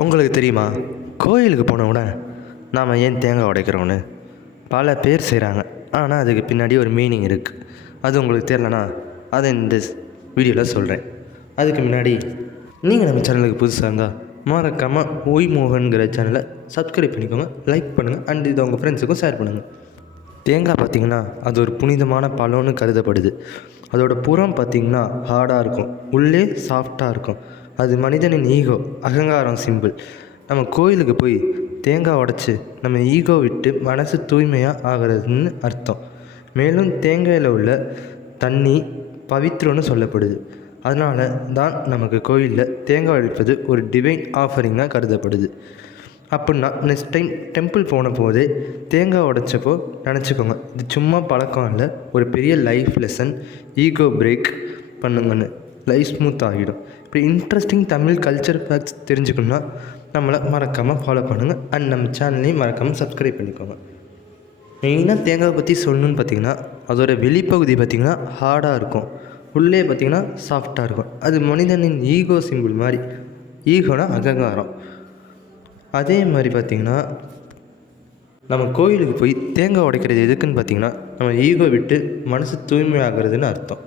உங்களுக்கு தெரியுமா, கோயிலுக்கு போன உடனே நாம் ஏன் தேங்காய் உடைக்கிறோன்னு பல பேர் செய்கிறாங்க. ஆனால் அதுக்கு பின்னாடி ஒரு மீனிங் இருக்குது. அது உங்களுக்கு தெரிலனா அதை இந்த வீடியோவில் சொல்கிறேன். அதுக்கு முன்னாடி நீங்கள் நம்ம சேனலுக்கு புதுசாக இருந்தால் மறக்காமல் ஒய் மோகன்கிற சேனலை சப்ஸ்கிரைப் பண்ணிக்கோங்க, லைக் பண்ணுங்கள், அண்ட் இதை உங்கள் ஃப்ரெண்ட்ஸுக்கும் ஷேர் பண்ணுங்கள். தேங்காய் பார்த்திங்கன்னா அது ஒரு புனிதமான பழம்னு கருதப்படுது. அதோட புறம் பார்த்திங்கன்னா ஹார்டாக இருக்கும், உள்ளே சாஃப்டாக இருக்கும். அது மனிதனின் ஈகோ, அகங்காரம் சிம்பிள். நம்ம கோயிலுக்கு போய் தேங்காய் உடச்சி நம்ம ஈகோ விட்டு மனசு தூய்மையாக ஆகிறதுன்னு அர்த்தம். மேலும் தேங்காயில் உள்ள தண்ணி பவித்திரம்னு சொல்லப்படுது. அதனால தான் நமக்கு கோயிலில் தேங்காய் உடைப்பது ஒரு டிவைன் ஆஃபரிங்காக கருதப்படுது. அப்படின்னா நெக்ஸ்ட் டைம் டெம்பிள் போன போதே தேங்காய் உடைச்சப்போ நினச்சிக்கோங்க, இது சும்மா பழக்கம் இல்லை, ஒரு பெரிய லைஃப் லெசன். ஈகோ பிரேக் பண்ணுங்கன்னு லைஃப் ஸ்மூத் ஆகிடும். இப்படி இன்ட்ரெஸ்டிங் தமிழ் கல்ச்சர் ஃபேக்ட்ஸ் தெரிஞ்சுக்கணுன்னா நம்மளை மறக்காமல் ஃபாலோ பண்ணுங்கள், அண்ட் நம்ம சேனலையும் மறக்காமல் சப்ஸ்கிரைப் பண்ணிக்கோங்க. மெயினாக தேங்காய் பற்றி சொல்லணுன்னு பார்த்திங்கன்னா, அதோடய வெளிப்பகுதி பார்த்திங்கன்னா ஹார்டாக இருக்கும், உள்ளே பார்த்திங்கன்னா சாஃப்டாக இருக்கும். அது மனிதனின் ஈகோ சிம்பிள் மாதிரி. ஈகோனா அகங்காரம். அதே மாதிரி பார்த்திங்கன்னா நம்ம கோயிலுக்கு போய் தேங்காய் உடைக்கிறது எதுக்குன்னு பார்த்திங்கன்னா நம்ம ஈகோ விட்டு மனசு தூய்மையாகிறதுன்னு அர்த்தம்.